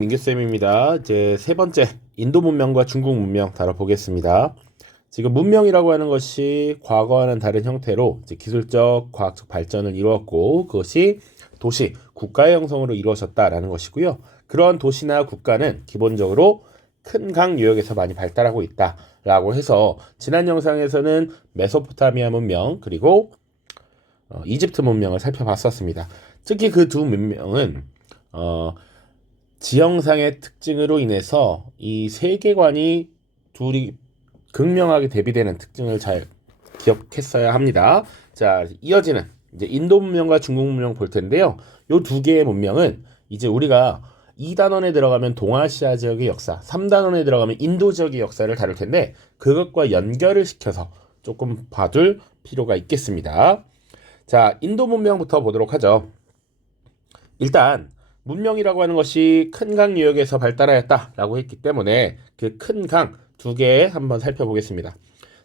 민규쌤입니다. 이제 세 번째 인도 문명과 중국 문명 다뤄보겠습니다. 지금 문명이라고 하는 것이 과거와는 다른 형태로 이제 기술적, 과학적 발전을 이루었고 그것이 도시, 국가의 형성으로 이루어졌다라는 것이고요. 그런 도시나 국가는 기본적으로 큰 강 유역에서 많이 발달하고 있다라고 해서 지난 영상에서는 메소포타미아 문명 그리고 이집트 문명을 살펴봤었습니다. 특히 그 두 문명은 지형상의 특징으로 인해서 이 세계관이 둘이 극명하게 대비되는 특징을 잘 기억했어야 합니다. 자, 이어지는 이제 인도 문명과 중국 문명 볼 텐데요. 요 두 개의 문명은 이제 우리가 2단원에 들어가면 동아시아 지역의 역사, 3단원에 들어가면 인도 지역의 역사를 다룰 텐데 그것과 연결을 시켜서 조금 봐둘 필요가 있겠습니다. 자, 인도 문명부터 보도록 하죠. 일단 문명이라고 하는 것이 큰 강 유역에서 발달하였다라고 했기 때문에 그 큰 강 두 개 한번 살펴보겠습니다.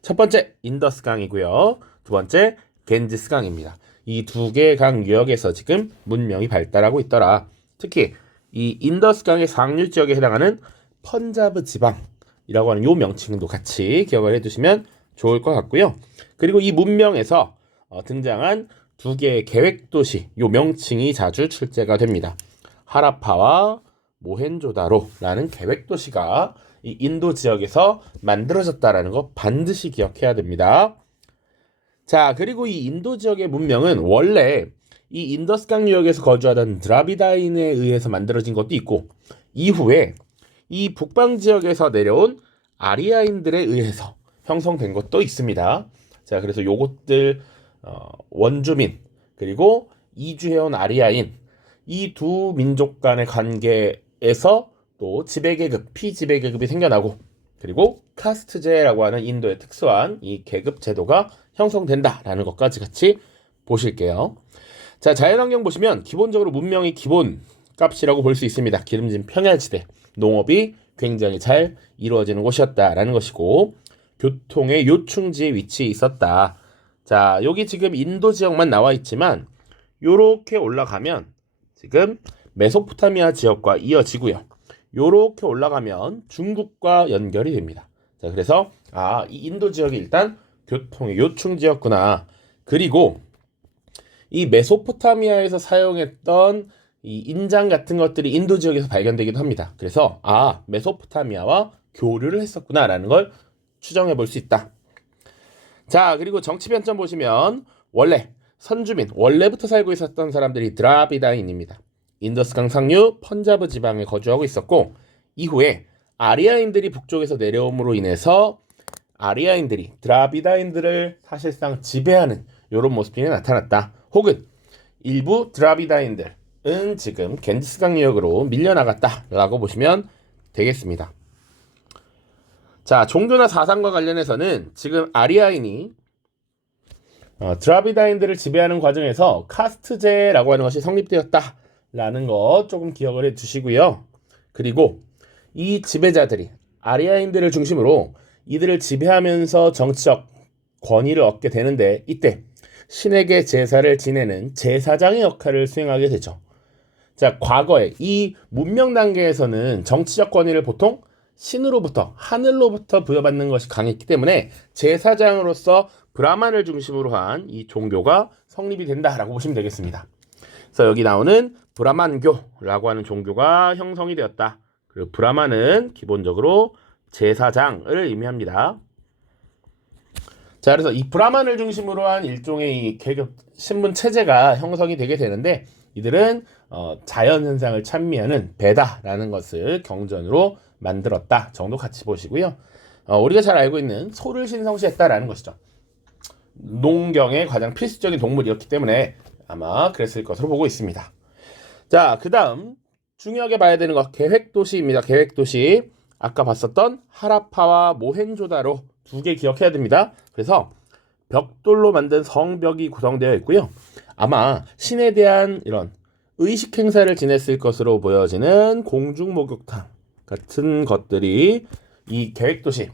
첫 번째 인더스 강이고요. 두 번째 겐지스 강입니다. 이 두 개의 강 유역에서 지금 문명이 발달하고 있더라. 특히 이 인더스 강의 상류 지역에 해당하는 펀자브 지방이라고 하는 요 명칭도 같이 기억을 해두시면 좋을 것 같고요. 그리고 이 문명에서 등장한 두 개의 계획도시 요 명칭이 자주 출제가 됩니다. 하라파와 모헨조다로라는 계획도시가 이 인도 지역에서 만들어졌다라는 거 반드시 기억해야 됩니다. 자, 그리고 이 인도 지역의 문명은 원래 이 인더스강 유역에서 거주하던 드라비다인에 의해서 만들어진 것도 있고 이후에 이 북방 지역에서 내려온 아리아인들에 의해서 형성된 것도 있습니다. 자, 그래서 요것들 원주민 그리고 이주해온 아리아인 이 두 민족 간의 관계에서 또 지배계급, 피지배계급이 생겨나고 그리고 카스트제라고 하는 인도의 특수한 이 계급 제도가 형성된다라는 것까지 같이 보실게요. 자, 자연환경 보시면 기본적으로 문명의 기본 값이라고 볼 수 있습니다. 기름진 평야지대, 농업이 굉장히 잘 이루어지는 곳이었다라는 것이고 교통의 요충지에 위치해 있었다. 자, 여기 지금 인도 지역만 나와 있지만 요렇게 올라가면 지금 메소포타미아 지역과 이어지고요. 요렇게 올라가면 중국과 연결이 됩니다. 자, 그래서 이 인도 지역이 일단 교통의 요충지였구나. 그리고 이 메소포타미아에서 사용했던 이 인장 같은 것들이 인도 지역에서 발견되기도 합니다. 그래서 메소포타미아와 교류를 했었구나라는 걸 추정해 볼 수 있다. 자, 그리고 정치 변점 보시면 원래 선주민, 원래부터 살고 있었던 사람들이 드라비다인입니다. 인더스강 상류 펀자브 지방에 거주하고 있었고 이후에 아리아인들이 북쪽에서 내려옴으로 인해서 아리아인들이 드라비다인들을 사실상 지배하는 이런 모습이 나타났다. 혹은 일부 드라비다인들은 지금 겐지스강 유역으로 밀려나갔다라고 보시면 되겠습니다. 자, 종교나 사상과 관련해서는 지금 아리아인이 드라비다인들을 지배하는 과정에서 카스트제라고 하는 것이 성립되었다라는 거 조금 기억을 해 두시고요. 그리고 이 지배자들이 아리아인들을 중심으로 이들을 지배하면서 정치적 권위를 얻게 되는데 이때 신에게 제사를 지내는 제사장의 역할을 수행하게 되죠. 자, 과거에 이 문명 단계에서는 정치적 권위를 보통 신으로부터, 하늘로부터 부여받는 것이 강했기 때문에 제사장으로서 브라만을 중심으로 한 이 종교가 성립이 된다라고 보시면 되겠습니다. 그래서 여기 나오는 브라만교라고 하는 종교가 형성이 되었다. 그리고 브라만은 기본적으로 제사장을 의미합니다. 자, 그래서 이 브라만을 중심으로 한 일종의 이 계급 신분 체제가 형성이 되게 되는데 이들은 자연 현상을 찬미하는 베다라는 것을 경전으로 만들었다 정도 같이 보시고요. 우리가 잘 알고 있는 소를 신성시했다라는 것이죠. 농경의 가장 필수적인 동물이었기 때문에 아마 그랬을 것으로 보고 있습니다. 자, 그 다음 중요하게 봐야 되는 것 계획도시입니다. 계획도시 아까 봤었던 하라파와 모헨조다로 두 개 기억해야 됩니다. 그래서 벽돌로 만든 성벽이 구성되어 있고요. 아마 신에 대한 이런 의식 행사를 지냈을 것으로 보여지는 공중 목욕탕 같은 것들이 이 계획도시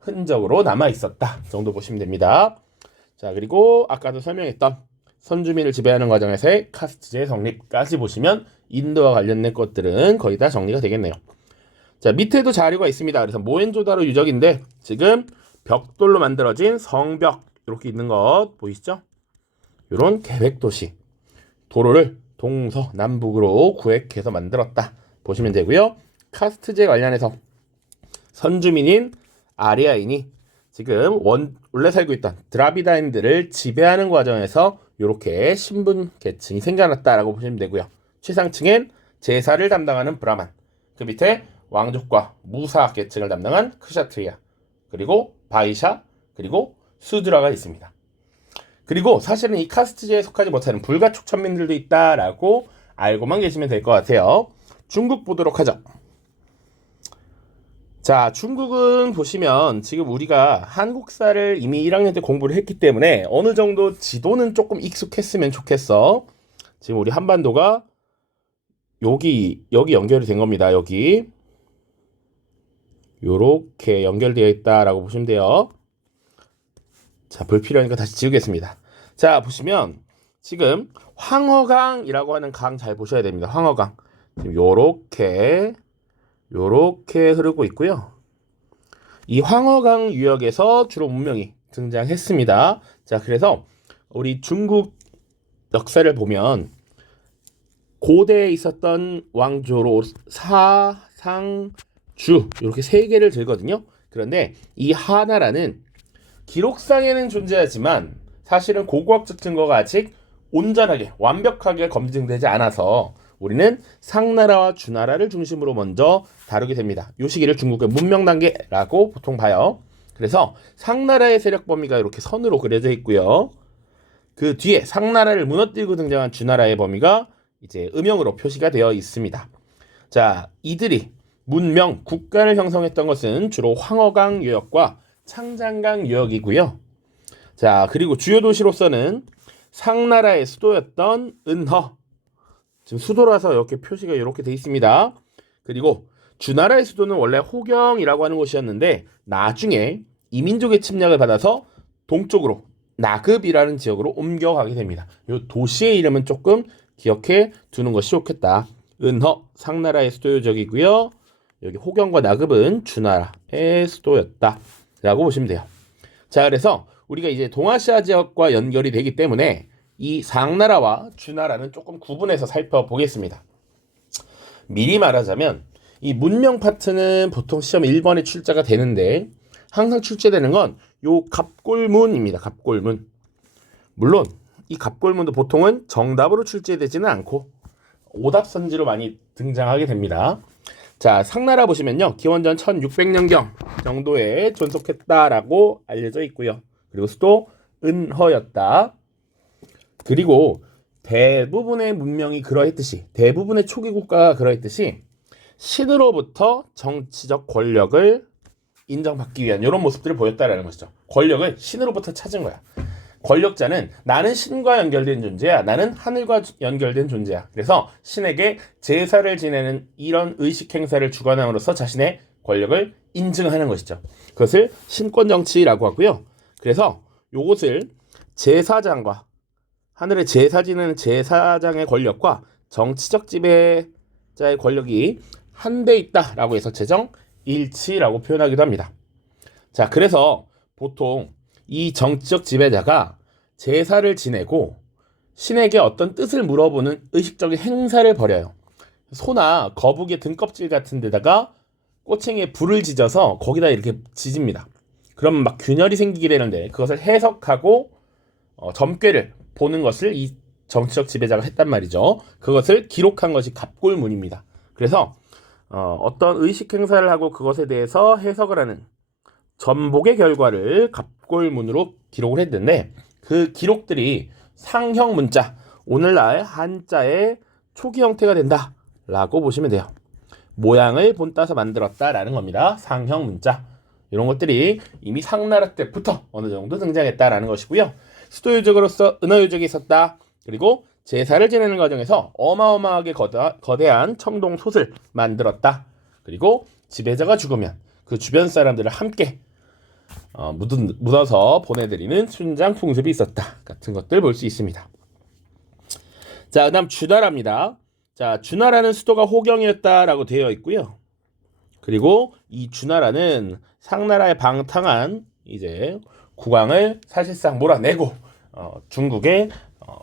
흔적으로 남아 있었다 정도 보시면 됩니다. 자, 그리고 아까도 설명했던 선주민을 지배하는 과정에서의 카스트제 성립까지 보시면 인도와 관련된 것들은 거의 다 정리가 되겠네요. 자, 밑에도 자료가 있습니다. 그래서 모헨조다로 유적인데 지금 벽돌로 만들어진 성벽 이렇게 있는 것 보이시죠? 이런 계획도시 도로를 동서남북으로 구획해서 만들었다 보시면 되고요. 카스트제 관련해서 선주민인 아리아인이 지금 원래 살고 있던 드라비다인들을 지배하는 과정에서 이렇게 신분 계층이 생겨났다라고 보시면 되고요. 최상층엔 제사를 담당하는 브라만, 그 밑에 왕족과 무사 계층을 담당한 크샤트리아, 그리고 바이샤, 그리고 수드라가 있습니다. 그리고 사실은 이 카스트제에 속하지 못하는 불가촉 천민들도 있다라고 알고만 계시면 될 것 같아요. 중국 보도록 하죠. 자, 중국은 보시면 지금 우리가 한국사를 이미 1학년 때 공부를 했기 때문에 어느 정도 지도는 조금 익숙했으면 좋겠어. 지금 우리 한반도가 여기 연결이 된 겁니다. 여기 요렇게 연결되어 있다라고 보시면 돼요. 자, 불필요하니까 다시 지우겠습니다. 자, 보시면 지금 황허강이라고 하는 강 잘 보셔야 됩니다. 황허강 지금 요렇게 흐르고 있고요. 이 황허강 유역에서 주로 문명이 등장했습니다. 자, 그래서 우리 중국 역사를 보면 고대에 있었던 왕조로 사, 상, 주 이렇게 세 개를 들거든요. 그런데 이 하나라는 기록상에는 존재하지만 사실은 고고학적 증거가 아직 온전하게 완벽하게 검증되지 않아서 우리는 상나라와 주나라를 중심으로 먼저 다루게 됩니다. 이 시기를 중국의 문명 단계라고 보통 봐요. 그래서 상나라의 세력 범위가 이렇게 선으로 그려져 있고요. 그 뒤에 상나라를 무너뜨리고 등장한 주나라의 범위가 이제 음영으로 표시가 되어 있습니다. 자, 이들이 문명, 국가를 형성했던 것은 주로 황허강 유역과 창장강 유역이고요. 자, 그리고 주요 도시로서는 상나라의 수도였던 은허, 지금 수도라서 이렇게 표시가 이렇게 돼 있습니다. 그리고 주나라의 수도는 원래 호경이라고 하는 곳이었는데 나중에 이민족의 침략을 받아서 동쪽으로 나급이라는 지역으로 옮겨가게 됩니다. 이 도시의 이름은 조금 기억해 두는 것이 좋겠다. 은허, 상나라의 수도요적이고요. 여기 호경과 나급은 주나라의 수도였다 라고 보시면 돼요. 자, 그래서 우리가 이제 동아시아 지역과 연결이 되기 때문에 이 상나라와 주나라는 조금 구분해서 살펴보겠습니다. 미리 말하자면 이 문명 파트는 보통 시험 1번에 출제가 되는데 항상 출제되는 건 요 갑골문입니다. 갑골문. 물론 이 갑골문도 보통은 정답으로 출제되지는 않고 오답선지로 많이 등장하게 됩니다. 자, 상나라 보시면요. 기원전 1600년경 정도에 존속했다라고 알려져 있고요. 그리고 수도 은허였다. 그리고 대부분의 문명이 그러했듯이 대부분의 초기 국가가 그러했듯이 신으로부터 정치적 권력을 인정받기 위한 이런 모습들을 보였다라는 것이죠. 권력을 신으로부터 찾은 거야. 권력자는 나는 신과 연결된 존재야. 나는 하늘과 연결된 존재야. 그래서 신에게 제사를 지내는 이런 의식 행사를 주관함으로써 자신의 권력을 인증하는 것이죠. 그것을 신권 정치라고 하고요. 그래서 이것을 제사장과 하늘의 제사 지내는 제사장의 권력과 정치적 지배자의 권력이 한데 있다라고 해서 제정일치라고 표현하기도 합니다. 자, 그래서 보통 이 정치적 지배자가 제사를 지내고 신에게 어떤 뜻을 물어보는 의식적인 행사를 벌여요. 소나 거북이의 등껍질 같은 데다가 꼬챙이에 불을 지져서 거기다 이렇게 지집니다. 그러면 막 균열이 생기게 되는데 그것을 해석하고 점괘를 보는 것을 이 정치적 지배자가 했단 말이죠. 그것을 기록한 것이 갑골문입니다. 그래서 어떤 의식 행사를 하고 그것에 대해서 해석을 하는 전복의 결과를 갑골문으로 기록을 했는데 그 기록들이 상형 문자, 오늘날 한자의 초기 형태가 된다라고 보시면 돼요. 모양을 본따서 만들었다라는 겁니다. 상형 문자. 이런 것들이 이미 상나라 때부터 어느 정도 등장했다라는 것이고요. 수도유적으로서 은허유적이 있었다. 그리고 제사를 지내는 과정에서 어마어마하게 거대한 청동솥을 만들었다. 그리고 지배자가 죽으면 그 주변 사람들을 함께 묻어서 보내드리는 순장 풍습이 있었다 같은 것들 볼 수 있습니다. 자, 그다음 주나라입니다. 자, 주나라는 수도가 호경이었다라고 되어 있고요. 그리고 이 주나라는 상나라의 방탕한 이제 국왕을 사실상 몰아내고 중국의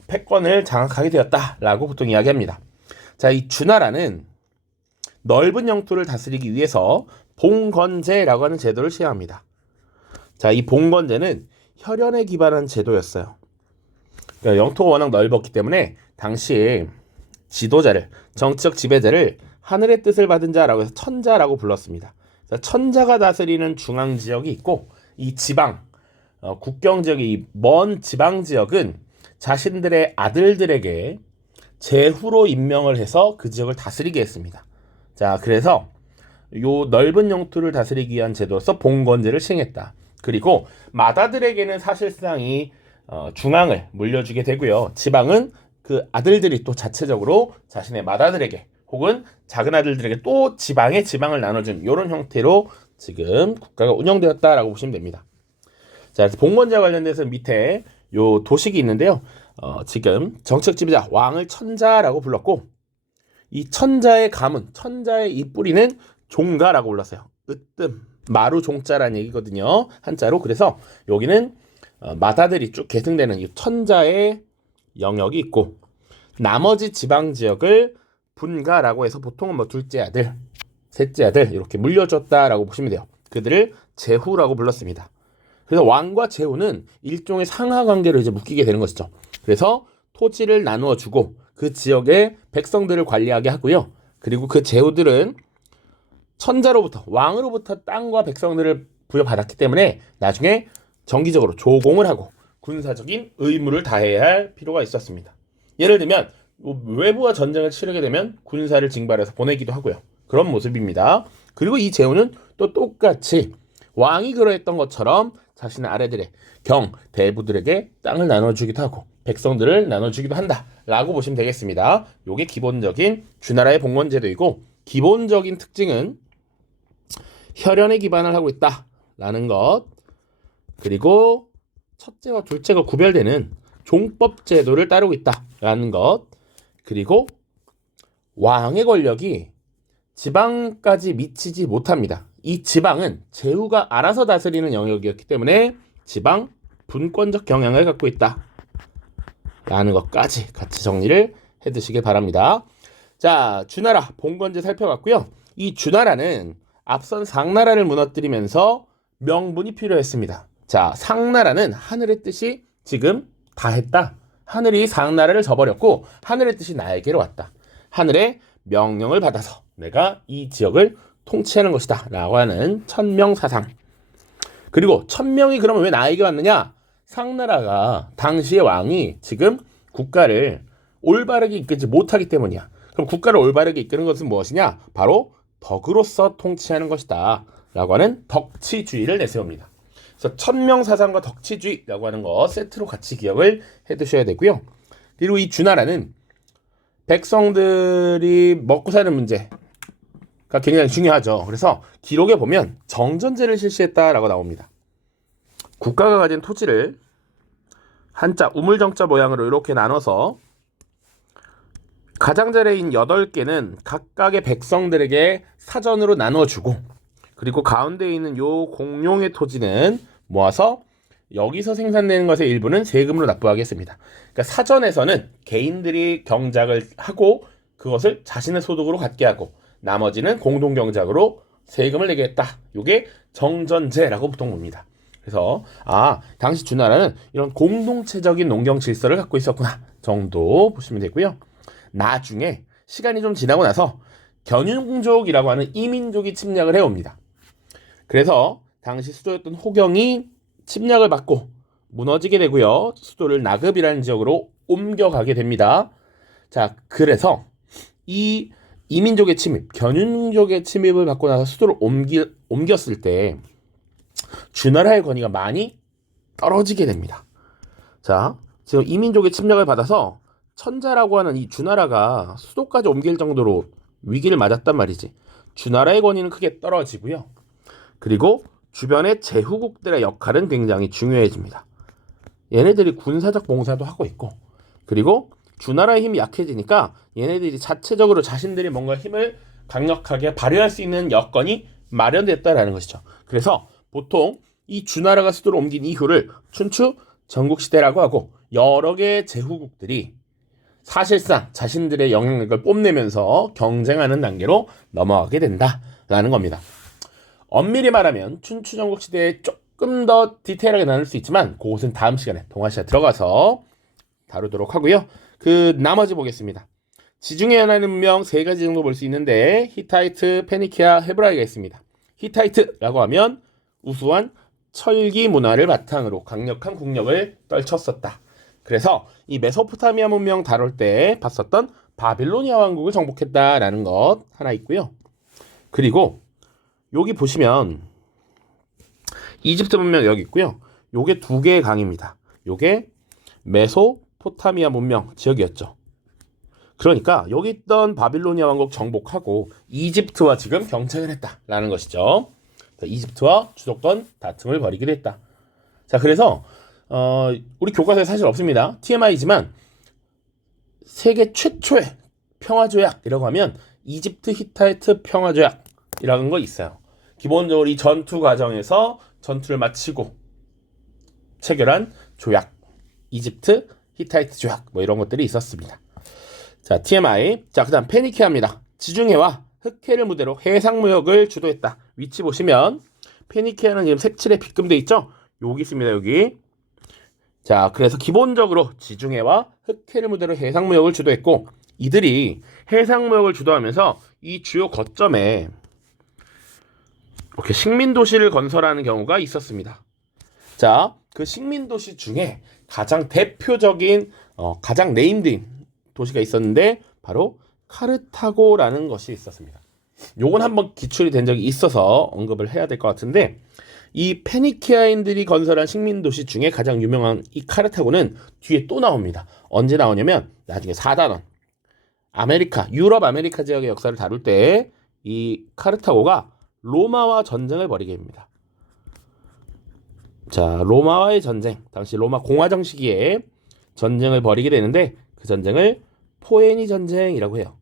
패권을 장악하게 되었다라고 보통 이야기합니다. 자, 이 주나라는 넓은 영토를 다스리기 위해서 봉건제라고 하는 제도를 시행합니다. 자, 이 봉건제는 혈연에 기반한 제도였어요. 그러니까 영토가 워낙 넓었기 때문에 당시에 지도자를, 정치적 지배자를 하늘의 뜻을 받은 자라고 해서 천자라고 불렀습니다. 천자가 다스리는 중앙 지역이 있고, 이 지방, 국경 지역의 이 먼 지방 지역은 자신들의 아들들에게 제후로 임명을 해서 그 지역을 다스리게 했습니다. 자, 그래서 요 넓은 영토를 다스리기 위한 제도로서 봉건제를 시행했다. 그리고 맏아들에게는 사실상 이 중앙을 물려주게 되고요. 지방은 그 아들들이 또 자체적으로 자신의 맏아들에게 혹은 작은 아들들에게 또 지방에 지방을 나눠준 이런 형태로 지금 국가가 운영되었다라고 보시면 됩니다. 자, 그래서 봉건제와 관련돼서 밑에 요 도식이 있는데요. 지금 정책 지배자 왕을 천자라고 불렀고, 이 천자의 가문, 천자의 이 뿌리는 종가라고 불렀어요. 으뜸, 마루 종자라는 얘기거든요. 한자로. 그래서 여기는 맏아들이 쭉 계승되는 이 천자의 영역이 있고, 나머지 지방 지역을 분가라고 해서 보통은 뭐 둘째 아들, 셋째 아들 이렇게 물려줬다라고 보시면 돼요. 그들을 제후라고 불렀습니다. 그래서 왕과 제후는 일종의 상하 관계로 이제 묶이게 되는 것이죠. 그래서 토지를 나누어 주고 그 지역의 백성들을 관리하게 하고요. 그리고 그 제후들은 천자로부터, 왕으로부터 땅과 백성들을 부여받았기 때문에 나중에 정기적으로 조공을 하고 군사적인 의무를 다해야 할 필요가 있었습니다. 예를 들면 외부와 전쟁을 치르게 되면 군사를 징발해서 보내기도 하고요. 그런 모습입니다. 그리고 이 제후는 또 똑같이 왕이 그러했던 것처럼 자신의 아래들의 경, 대부들에게 땅을 나눠주기도 하고 백성들을 나눠주기도 한다라고 보시면 되겠습니다. 이게 기본적인 주나라의 봉건제도이고, 기본적인 특징은 혈연에 기반을 하고 있다라는 것, 그리고 첫째와 둘째가 구별되는 종법 제도를 따르고 있다라는 것, 그리고 왕의 권력이 지방까지 미치지 못합니다. 이 지방은 제후가 알아서 다스리는 영역이었기 때문에 지방 분권적 경향을 갖고 있다라는 것까지 같이 정리를 해두시길 바랍니다. 자, 주나라 봉건제 살펴봤고요. 이 주나라는 앞선 상나라를 무너뜨리면서 명분이 필요했습니다. 자, 상나라는 하늘의 뜻이 지금 다 했다. 하늘이 상나라를 져버렸고 하늘의 뜻이 나에게로 왔다. 하늘의 명령을 받아서 내가 이 지역을 통치하는 것이다 라고 하는 천명사상. 그리고 천명이 그러면 왜 나에게 왔느냐? 상나라가 당시의 왕이 지금 국가를 올바르게 이끌지 못하기 때문이야. 그럼 국가를 올바르게 이끄는 것은 무엇이냐? 바로 덕으로서 통치하는 것이다 라고 하는 덕치주의를 내세웁니다. 그래서 천명사상과 덕치주의라고 하는 거 세트로 같이 기억을 해두셔야 되고요. 그리고 이 주나라는 백성들이 먹고 사는 문제가 굉장히 중요하죠. 그래서 기록에 보면 정전제를 실시했다라고 나옵니다. 국가가 가진 토지를 한자 우물정자 모양으로 이렇게 나눠서 가장자리인 8개는 각각의 백성들에게 사전으로 나눠주고, 그리고 가운데 있는 요 공룡의 토지는 모아서 여기서 생산되는 것의 일부는 세금으로 납부하겠습니다. 그러니까 사전에서는 개인들이 경작을 하고 그것을 자신의 소득으로 갖게 하고 나머지는 공동경작으로 세금을 내겠다. 이게 정전제라고 보통 봅니다. 그래서 당시 주나라는 이런 공동체적인 농경 질서를 갖고 있었구나 정도 보시면 되고요. 나중에 시간이 좀 지나고 나서 견윤족이라고 하는 이민족이 침략을 해옵니다. 그래서 당시 수도였던 호경이 침략을 받고 무너지게 되고요. 수도를 나급이라는 지역으로 옮겨가게 됩니다. 자, 그래서 이 이민족의 침입, 견윤족의 침입을 받고 나서 수도를 옮겼을 때 주나라의 권위가 많이 떨어지게 됩니다. 자, 지금 이민족의 침략을 받아서 천자라고 하는 이 주나라가 수도까지 옮길 정도로 위기를 맞았단 말이지. 주나라의 권위는 크게 떨어지고요. 그리고 주변의 제후국들의 역할은 굉장히 중요해집니다. 얘네들이 군사적 봉사도 하고 있고, 그리고 주나라의 힘이 약해지니까 얘네들이 자체적으로 자신들이 뭔가 힘을 강력하게 발휘할 수 있는 여건이 마련됐다라는 것이죠. 그래서 보통 이 주나라가 수도를 옮긴 이후를 춘추 전국시대라고 하고 여러 개의 제후국들이 사실상 자신들의 영향력을 뽐내면서 경쟁하는 단계로 넘어가게 된다라는 겁니다. 엄밀히 말하면 춘추 전국시대에 조금 더 디테일하게 나눌 수 있지만 그것은 다음 시간에 동아시아 들어가서 다루도록 하고요. 그 나머지 보겠습니다. 지중해 연안의 문명 세 가지 정도 볼 수 있는데 히타이트, 페니키아, 헤브라이가 있습니다. 히타이트라고 하면 우수한 철기 문화를 바탕으로 강력한 국력을 떨쳤었다. 그래서 이 메소포타미아 문명 다룰 때 봤었던 바빌로니아 왕국을 정복했다라는 것 하나 있고요. 그리고 여기 보시면 이집트 문명 여기 있고요. 요게 두 개의 강입니다. 요게 메소포타미아 문명 지역이었죠. 그러니까 여기 있던 바빌로니아 왕국 정복하고 이집트와 지금 경쟁을 했다라는 것이죠. 이집트와 주도권 다툼을 벌이기도 했다. 자, 그래서 우리 교과서에 사실 없습니다. TMI지만 세계 최초의 평화조약이라고 하면 이집트 히타이트 평화조약이라는 거 있어요. 기본적으로 이 전투 과정에서 전투를 마치고 체결한 조약, 이집트 히타이트 조약 뭐 이런 것들이 있었습니다. 자, TMI. 자, 그 다음 페니키아입니다. 지중해와 흑해를 무대로 해상무역을 주도했다. 위치 보시면 페니키아는 지금 색칠에 빗금돼 있죠? 여기 있습니다. 여기. 자, 그래서 기본적으로 지중해와 흑해를 무대로 해상무역을 주도했고 이들이 해상무역을 주도하면서 이 주요 거점에 이렇게 식민도시를 건설하는 경우가 있었습니다. 자, 그 식민도시 중에 가장 대표적인 가장 네임드인 도시가 있었는데 바로 카르타고라는 것이 있었습니다. 요건 한번 기출이 된 적이 있어서 언급을 해야 될 것 같은데 이 페니키아인들이 건설한 식민도시 중에 가장 유명한 이 카르타고는 뒤에 또 나옵니다. 언제 나오냐면 나중에 4단원 유럽 아메리카 지역의 역사를 다룰 때 이 카르타고가 로마와 전쟁을 벌이게 됩니다. 자, 로마와의 전쟁, 당시 로마 공화정 시기에 전쟁을 벌이게 되는데 그 전쟁을 포에니 전쟁이라고 해요.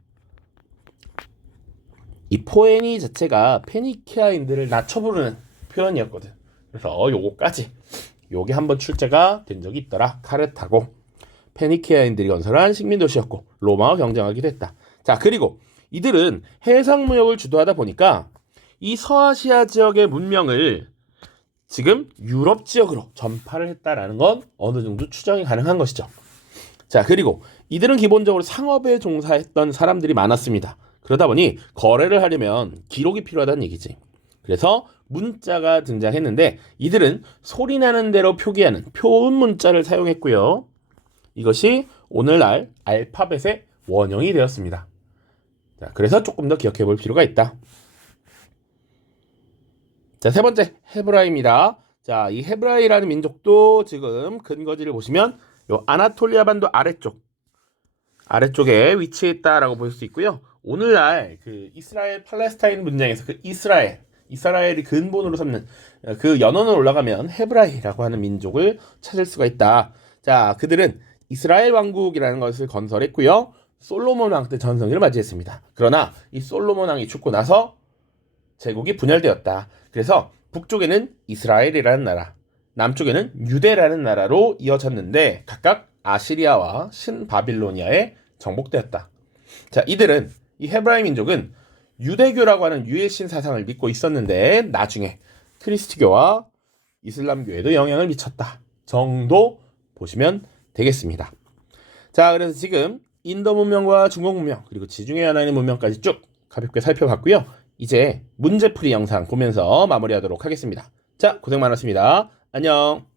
이 포에니 자체가 페니키아인들을 낮춰 부르는 표현이었거든. 그래서 요게 한번 출제가 된 적이 있더라. 카르타고. 페니키아인들이 건설한 식민도시였고 로마와 경쟁하기도 했다. 자, 그리고 이들은 해상무역을 주도하다 보니까 이 서아시아 지역의 문명을 지금 유럽 지역으로 전파를 했다라는 건 어느 정도 추정이 가능한 것이죠. 자, 그리고 이들은 기본적으로 상업에 종사했던 사람들이 많았습니다. 그러다 보니 거래를 하려면 기록이 필요하다는 얘기지. 그래서 문자가 등장했는데 이들은 소리나는 대로 표기하는 표운 문자를 사용했고요. 이것이 오늘날 알파벳의 원형이 되었습니다. 자, 그래서 조금 더 기억해 볼 필요가 있다. 자, 세 번째 헤브라이입니다. 자, 이 헤브라이라는 민족도 지금 근거지를 보시면 요 아나톨리아 반도 아래쪽에 위치해 있다라고 볼 수 있고요. 오늘날 그 이스라엘 팔레스타인 분쟁에서 그 이스라엘이 근본으로 삼는 그 연원을 올라가면 헤브라이라고 하는 민족을 찾을 수가 있다. 자, 그들은 이스라엘 왕국이라는 것을 건설했고요. 솔로몬 왕 때 전성기를 맞이했습니다. 그러나 이 솔로몬 왕이 죽고 나서 제국이 분열되었다. 그래서 북쪽에는 이스라엘이라는 나라, 남쪽에는 유대라는 나라로 이어졌는데 각각 아시리아와 신바빌로니아에 정복되었다. 자, 이들은 이 헤브라이 민족은 유대교라고 하는 유일신 사상을 믿고 있었는데 나중에 크리스트교와 이슬람교에도 영향을 미쳤다 정도 보시면 되겠습니다. 자, 그래서 지금 인도 문명과 중국 문명 그리고 지중해 연안의 문명까지 쭉 가볍게 살펴봤고요. 이제 문제풀이 영상 보면서 마무리하도록 하겠습니다. 자, 고생 많았습니다. 안녕.